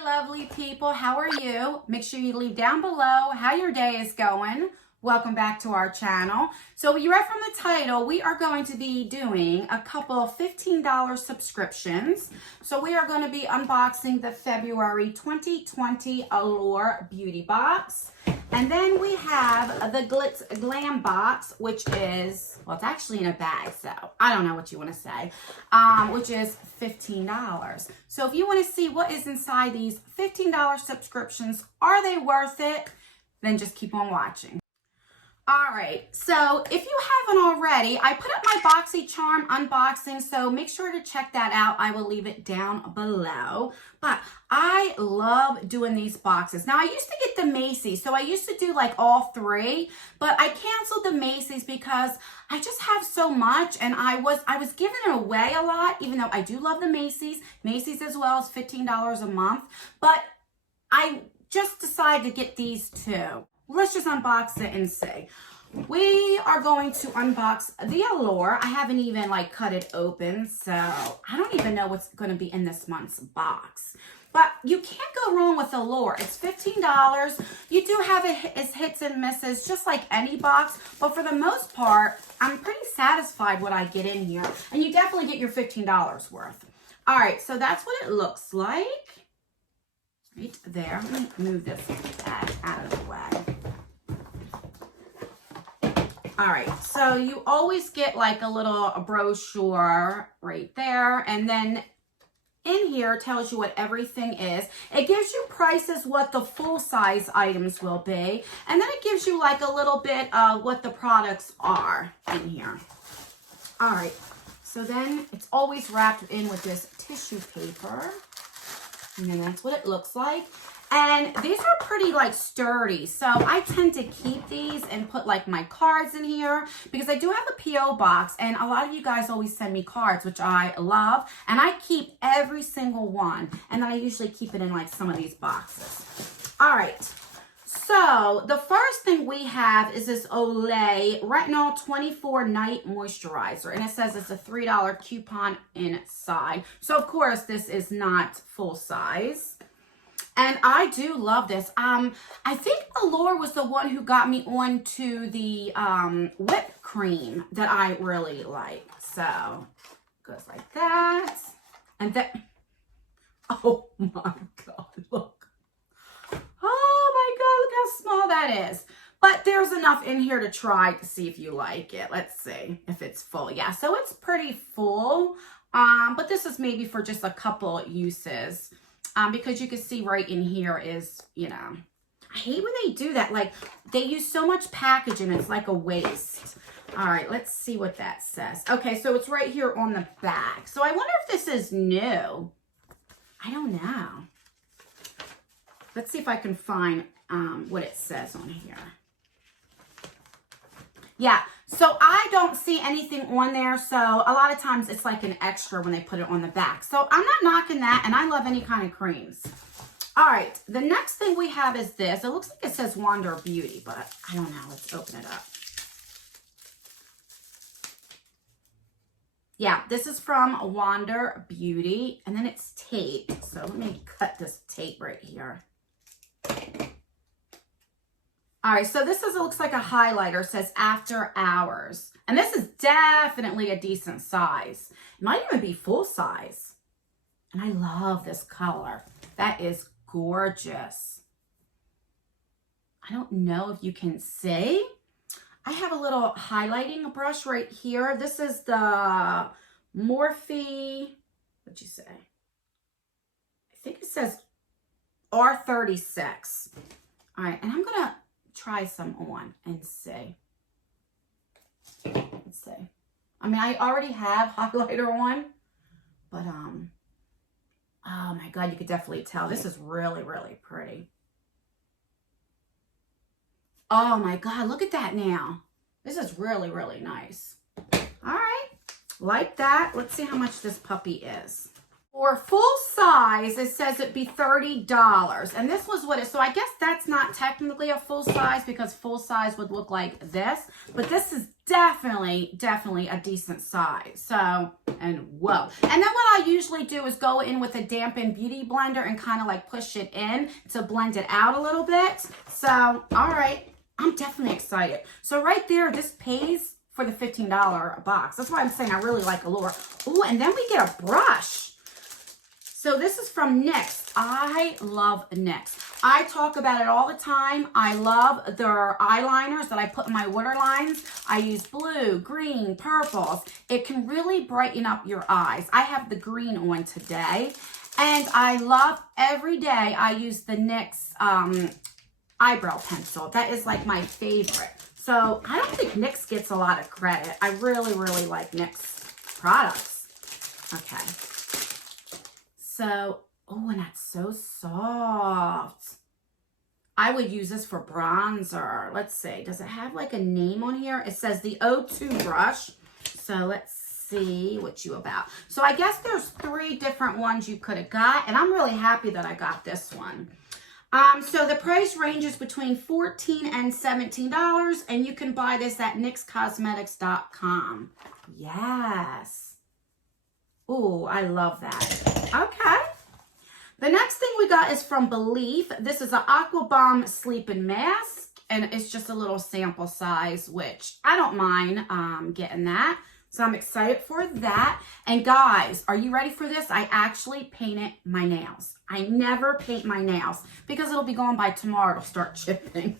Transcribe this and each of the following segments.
Hi, lovely people. How are you? Make sure you leave down below how your day is going. Welcome back to our channel. So you read from the title, we are going to be doing a couple of $15 subscriptions. So we are going to be unboxing the February 2020 Allure Beauty Box. And then we have the GLITZ GLAM box, which is, well, it's actually in a bag, so I don't know what you want to say, which is $15. So if you want to see what is inside these $15 subscriptions, are they worth it? Then just keep on watching. All right, so if you haven't already, I put up my BoxyCharm unboxing, so make sure to check that out. I will leave it down below. But I love doing these boxes. Now, I used to get the Macy's, so I used to do like all three, but I canceled the Macy's because I just have so much, and I was giving it away a lot, even though I do love the Macy's. Macy's as well is $15 a month, but I just decided to get these two. Let's just unbox it and see. We are going to unbox the Allure. I haven't even like cut it open, so I don't even know what's going to be in this month's box. But you can't go wrong with Allure. It's $15. You do have its hits and misses, just like any box. But for the most part, I'm pretty satisfied what I get in here. And you definitely get your $15 worth. All right, so that's what it looks like. Right there. Let me move this bag out of the way. All right, so you always get like a little brochure right there, and then in here tells you what everything is. It gives you prices, what the full size items will be, and then it gives you like a little bit of what the products are in here. All right, so then it's always wrapped in with this tissue paper, and then that's what it looks like. And these are pretty like sturdy, so I tend to keep these and put like my cards in here because I do have a P.O. box, and a lot of you guys always send me cards, which I love, and I keep every single one, and then I usually keep it in like some of these boxes. All right, so the first thing we have is this Olay Retinol 24 Night Moisturizer, and it says it's a $3 coupon inside. So of course this is not full size. And I do love this. I think Allure was the one who got me onto the whipped cream that I really like. So, goes like that. And then, oh my God, look. Oh my God, look how small that is. But there's enough in here to try to see if you like it. Let's see if it's full. Yeah, so it's pretty full. But this is maybe for just a couple uses. Because you can see right in here is, you know, I hate when they do that. Like, they use so much packaging, it's like a waste. All right, let's see what that says. Okay, so it's right here on the back. So I wonder if this is new. I don't know. Let's see if I can find what it says on here. Yeah, so I don't see anything on there, so a lot of times it's like an extra when they put it on the back. So I'm not knocking that, and I love any kind of creams. All right, the next thing we have is this. It looks like it says Wander Beauty, but I don't know. Let's open it up. Yeah, this is from Wander Beauty, and then it's tape. So let me cut this tape right here. All right, so this looks like a highlighter. It says After Hours. And this is definitely a decent size. It might even be full size. And I love this color. That is gorgeous. I don't know if you can see. I have a little highlighting brush right here. This is the Morphe, what'd you say? I think it says R36. All right, and I'm going to try some on and see. Let's see. I mean, I already have highlighter on, but oh my God, you could definitely tell this is really, really pretty. Oh my God, look at that now. This is really, really nice. All right, like that. Let's see how much this puppy is. For full size, it says it'd be $30. And this was what it, so I guess that's not technically a full size because full size would look like this. But this is definitely a decent size. So, and whoa. And then what I usually do is go in with a dampened beauty blender and kind of like push it in to blend it out a little bit. So, all right. I'm definitely excited. So right there, this pays for the $15 box. That's why I'm saying I really like Allure. Ooh, and then we get a brush. So this is from NYX. I love NYX. I talk about it all the time. I love their eyeliners that I put in my waterlines. I use blue, green, purples. It can really brighten up your eyes. I have the green on today. And I love, every day I use the NYX eyebrow pencil. That is like my favorite. So I don't think NYX gets a lot of credit. I really like NYX products. Okay. So, oh, and that's so soft. I would use this for bronzer. Let's see. Does it have like a name on here? It says the O2 brush. So let's see what you about. So I guess there's 3 different ones you could have got. And I'm really happy that I got this one. So the price ranges between $14 and $17. And you can buy this at nyxcosmetics.com. Yes. Oh, I love that. Okay. The next thing we got is from Belief. This is an Aqua Bomb Sleeping Mask. And it's just a little sample size, which I don't mind getting that. So I'm excited for that. And guys, are you ready for this? I actually painted my nails. I never paint my nails because it'll be gone by tomorrow to start shipping.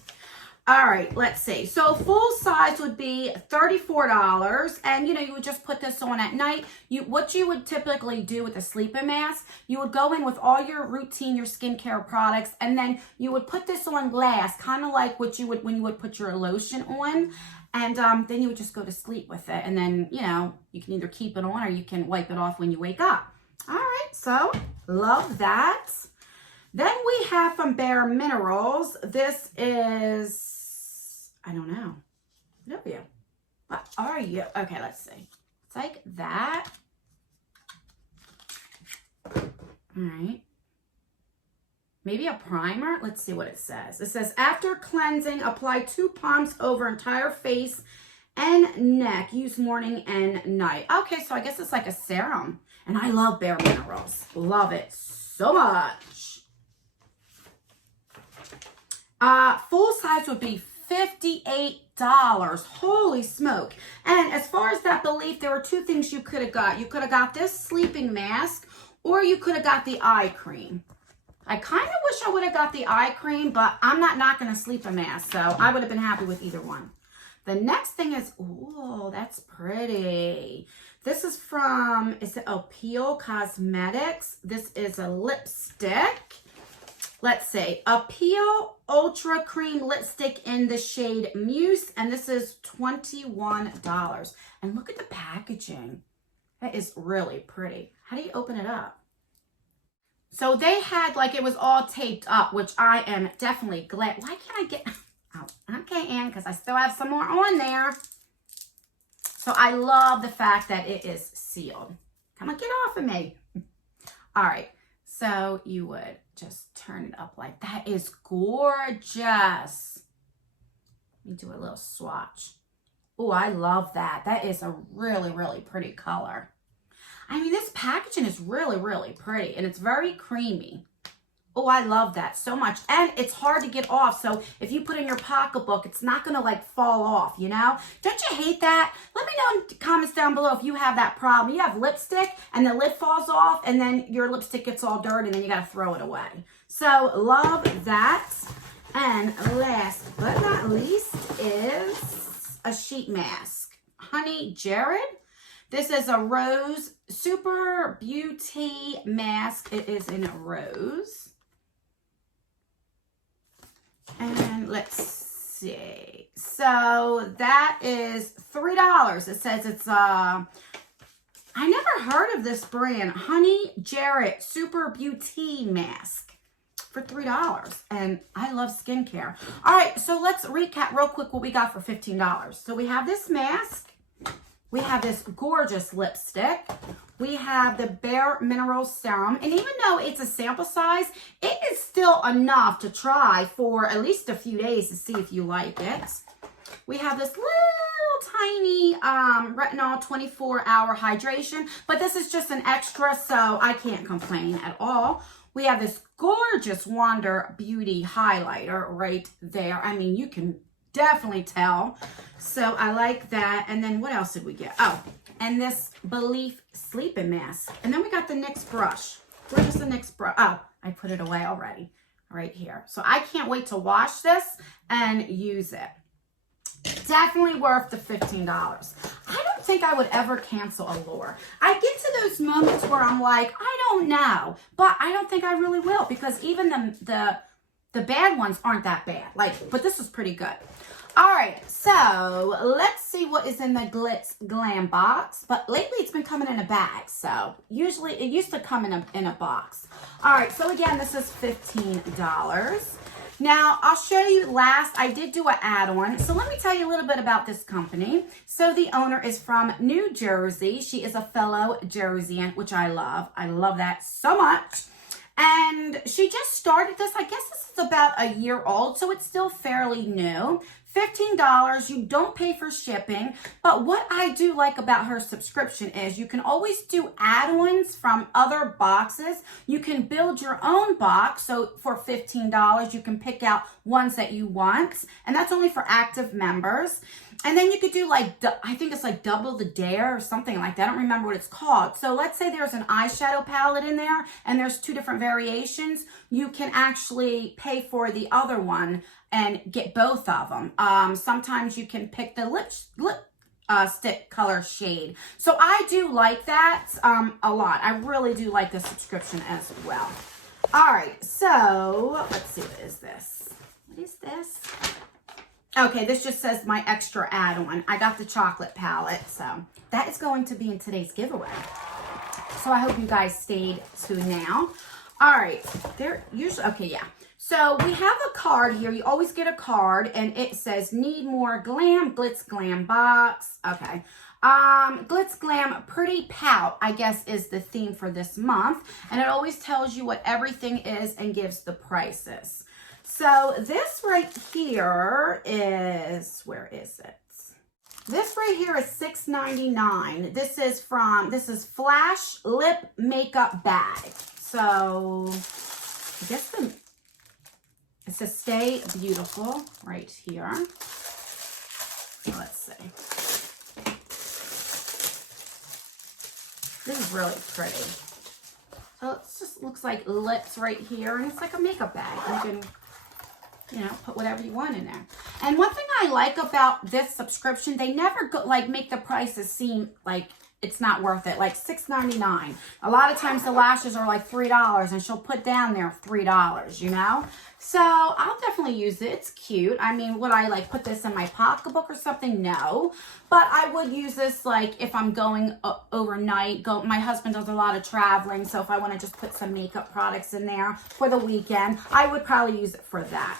All right, let's see. So full size would be $34. And, you know, you would just put this on at night. What you would typically do with a sleeping mask, you would go in with all your routine, your skincare products, and then you would put this on glass, kind of like what you would when you would put your lotion on. And then you would just go to sleep with it. And then, you know, you can either keep it on or you can wipe it off when you wake up. All right, so love that. Then we have from Bare Minerals. This is, I don't know. What are you? Okay, let's see. It's like that. All right. Maybe a primer. Let's see what it says. It says, after cleansing, apply 2 pumps over entire face and neck. Use morning and night. Okay, so I guess it's like a serum. And I love Bare Minerals. Love it so much. Full size would be $58. Holy smoke. And as far as that Belief, there were 2 things you could have got. You could have got this sleeping mask, or you could have got the eye cream. I kind of wish I would have got the eye cream, but I'm not knocking a sleeping mask, so I would have been happy with either one. The next thing is, oh, that's pretty. This is from, is it Appeal Cosmetics? This is a lipstick. Let's see, Appeal Ultra Cream Lipstick in the shade Muse, and this is $21. And look at the packaging. That is really pretty. How do you open it up? So they had, like, it was all taped up, which I am definitely glad. Why can't I get, oh, okay, Ann, because I still have some more on there. So I love the fact that it is sealed. Come on, get off of me. All right, so you would just turn it up like that. Is gorgeous. Let me do a little swatch. Oh, I love that. That is a really pretty color. I mean, this packaging is really pretty, and it's very creamy. Oh, I love that so much. And it's hard to get off, so if you put it in your pocketbook, it's not going to, like, fall off, you know? Don't you hate that? Let me know in the comments down below if you have that problem. You have lipstick, and the lid falls off, and then your lipstick gets all dirty, and then you got to throw it away. So, love that. And last but not least is a sheet mask. Honey Jared. This is a rose super beauty mask. It is in a rose. And let's see. So that is $3. It says it's I never heard of this brand. Honey Jarrett Super Beauty Mask for $3. And I love skincare. All right, so let's recap real quick what we got for $15. So we have this mask. We have this gorgeous lipstick. We have the Bare Minerals Serum. And even though it's a sample size, it is still enough to try for at least a few days to see if you like it. We have this little tiny retinol 24-hour hydration, but this is just an extra, so I can't complain at all. We have this gorgeous Wander Beauty highlighter right there. I mean, you can definitely tell. So I like that. And then what else did we get? Oh, and this Belief sleeping mask. And then we got the NYX brush. Where's the NYX brush? Oh, I put it away already right here. So I can't wait to wash this and use it. Definitely worth the $15. I don't think I would ever cancel Allure. I get to those moments where I'm like, I don't know, but I don't think I really will, because even the bad ones aren't that bad. Like, but this was pretty good. All right, so let's see what is in the Glitz Glam box. But lately it's been coming in a bag. So usually it used to come in a box. All right, so again, this is $15. Now, I'll show you last, I did do an add-on. So let me tell you a little bit about this company. So the owner is from New Jersey. She is a fellow Jerseyan, which I love. I love that so much. And she just started this. I guess this is about a year old, so it's still fairly new. $15, you don't pay for shipping, but what I do like about her subscription is you can always do add-ons from other boxes. You can build your own box, so for $15, you can pick out ones that you want, and that's only for active members. And then you could do like, I think it's like Double the Dare or something like that. I don't remember what it's called. So let's say there's an eyeshadow palette in there and there's 2 different variations. You can actually pay for the other one and get both of them. Sometimes you can pick the lip stick color shade. So I do like that a lot. I really do like the subscription as well. All right, so let's see, what is this? What is this? Okay, this just says my extra add-on. I got the chocolate palette, so that is going to be in today's giveaway. So I hope you guys stayed to now. All right, they're usually, okay, yeah. So we have a card here. You always get a card, and it says, need more glam, Glitz Glam box. Okay. Glitz Glam Pretty Pout, I guess, is the theme for this month. And it always tells you what everything is and gives the prices. So this right here is, where is it? This right here is $6.99. This is Flash Lip Makeup Bag. So I guess it says Stay Beautiful right here. Let's see. This is really pretty. So it just looks like lips right here, and it's like a makeup bag. You can, you know, put whatever you want in there. And one thing I like about this subscription, they never make the prices seem like it's not worth it. Like $6.99. A lot of times the lashes are like $3, and she'll put down there $3, you know? So I'll definitely use it. It's cute. I mean, would I like put this in my pocketbook or something? No. But I would use this like if I'm going overnight. My husband does a lot of traveling, so if I want to just put some makeup products in there for the weekend, I would probably use it for that.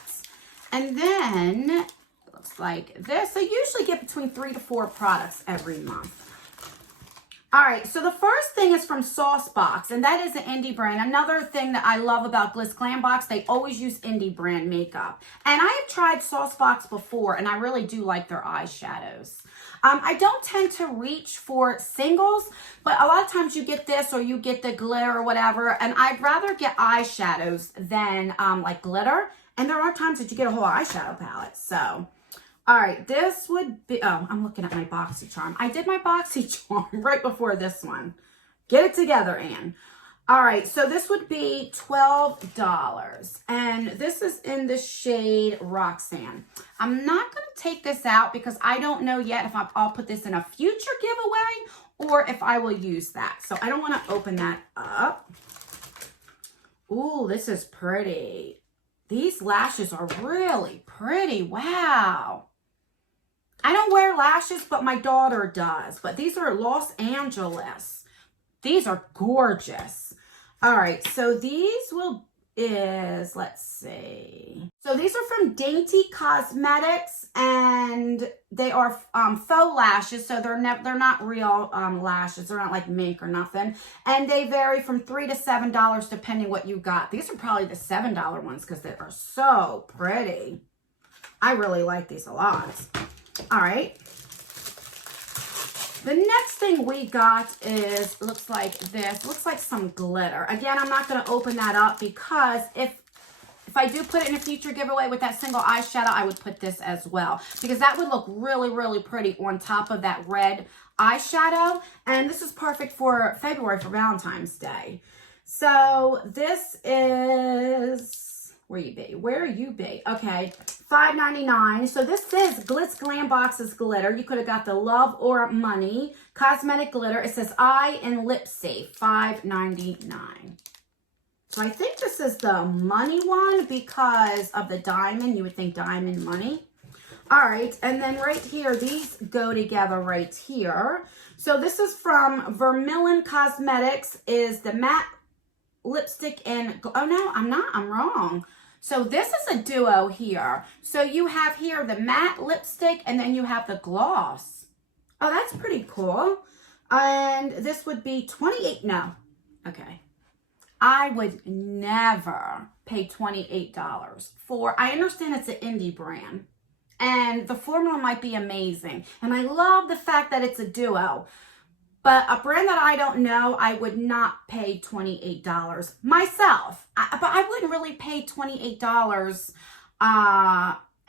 And then it looks like this. I usually get between 3 to 4 products every month. All right, so the first thing is from Saucebox, and that is an indie brand. Another thing that I love about Glitz Glam Box, they always use indie brand makeup. And I have tried Saucebox before, and I really do like their eyeshadows. I don't tend to reach for singles, but a lot of times you get this or you get the glitter or whatever, and I'd rather get eyeshadows than like glitter. And there are times that you get a whole eyeshadow palette, so... All right, this would be, oh, I'm looking at my BoxyCharm. I did my BoxyCharm right before this one. Get it together, Anne. All right, so this would be $12. And this is in the shade Roxanne. I'm not going to take this out because I don't know yet if I'll put this in a future giveaway or if I will use that. So I don't want to open that up. Ooh, this is pretty. These lashes are really pretty. Wow. I don't wear lashes, but my daughter does. But these are Los Angeles. These are gorgeous. All right, so these will, is, let's see. So these are from Dainty Cosmetics, and they are faux lashes, so they're not real lashes. They're not like mink or nothing. And they vary from $3 to $7 depending what you got. These are probably the $7 ones because they are so pretty. I really like these a lot. All right. The next thing we got is, looks like this. Looks like some glitter. Again, I'm not going to open that up because if I do put it in a future giveaway with that single eyeshadow, I would put this as well. Because that would look really, really pretty on top of that red eyeshadow. And this is perfect for February, for Valentine's Day. So this is... Where you be? Okay, $5.99. So this says Glitz Glambox's glitter. You could have got the Love or Money cosmetic glitter. It says eye and lip safe, $5.99. So I think this is the money one because of the diamond. You would think diamond money. All right, and then right here, these go together right here. So this is from Vermilion Cosmetics, is the matte lipstick in, oh no, I'm wrong. So this is a duo here. So you have here the matte lipstick and then you have the gloss. Oh, that's pretty cool. And this would be $28, no, okay. I would never pay $28 for, I understand it's an indie brand and the formula might be amazing. And I love the fact that it's a duo. But a brand that I don't know, I would not pay $28 myself. But I wouldn't really pay $28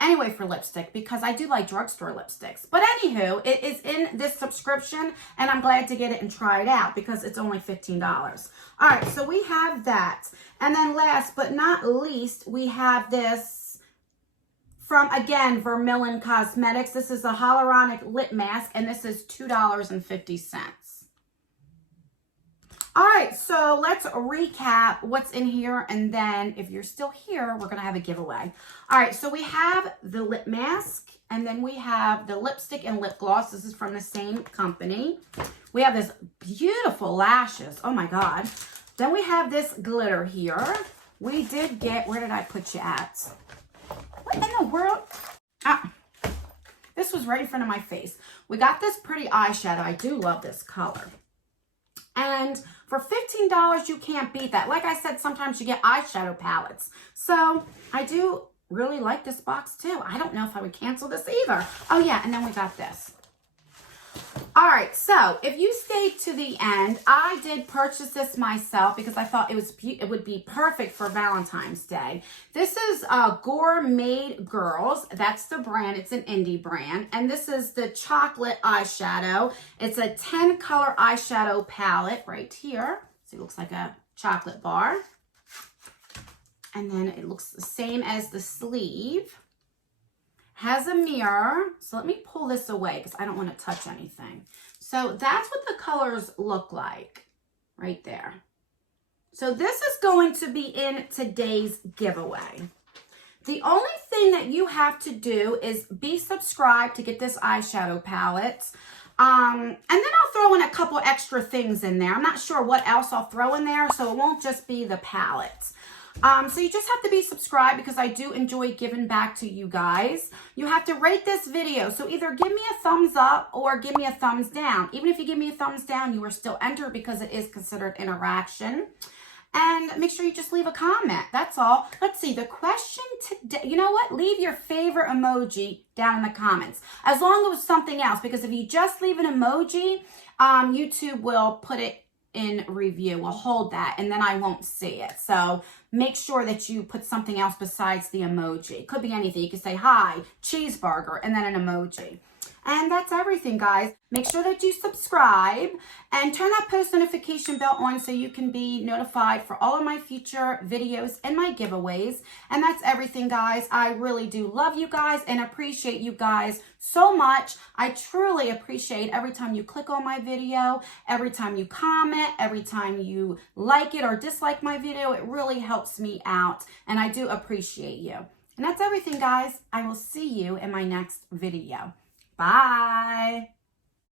anyway for lipstick because I do like drugstore lipsticks. But anywho, it is in this subscription and I'm glad to get it and try it out because it's only $15. All right, so we have that. And then last but not least, we have this from, again, Vermilion Cosmetics. This is a hyaluronic lip mask, and this is $2.50. All right, so let's recap what's in here, and then if you're still here, we're going to have a giveaway. All right, so we have the lip mask, and then we have the lipstick and lip gloss. This is from the same company. We have this beautiful lashes. Oh, my God. Then we have this glitter here. We did get, where did I put you at? What in the world? Ah, this was right in front of my face. We got this pretty eyeshadow. I do love this color. And for $15, you can't beat that. Like I said, sometimes you get eyeshadow palettes. So I do really like this box too. I don't know if I would cancel this either. Oh yeah, and then we got this. All right, so if you stayed to the end, I did purchase this myself because I thought it would be perfect for Valentine's Day. This is Gourmet Girls. That's the brand. It's an indie brand. And this is the chocolate eyeshadow. It's a 10-color eyeshadow palette right here. So it looks like a chocolate bar. And then it looks the same as the sleeve. Has a mirror. So let me pull this away because I don't want to touch anything. So that's what the colors look like right there. So this is going to be in today's giveaway. The only thing that you have to do is be subscribed to get this eyeshadow palette. And then I'll throw in a couple extra things in there. I'm not sure what else I'll throw in there, so it won't just be the palette. So you just have to be subscribed because I do enjoy giving back to you guys. You have to rate this video. So either give me a thumbs up or give me a thumbs down. Even if you give me a thumbs down, you are still entered because it is considered interaction. And make sure you just leave a comment. That's all. Let's see. The question today, you know what? Leave your favorite emoji down in the comments. As long as it was something else. Because if you just leave an emoji, YouTube will put it in review. We'll hold that and then I won't see it. So make sure that you put something else besides the emoji. It could be anything. You could say hi, cheeseburger, and then an emoji. And that's everything, guys. Make sure that you subscribe and turn that post notification bell on so you can be notified for all of my future videos and my giveaways. And that's everything, guys. I really do love you guys and appreciate you guys so much. I truly appreciate every time you click on my video, every time you comment, every time you like it or dislike my video. It really helps me out, and I do appreciate you. And that's everything, guys. I will see you in my next video. Bye.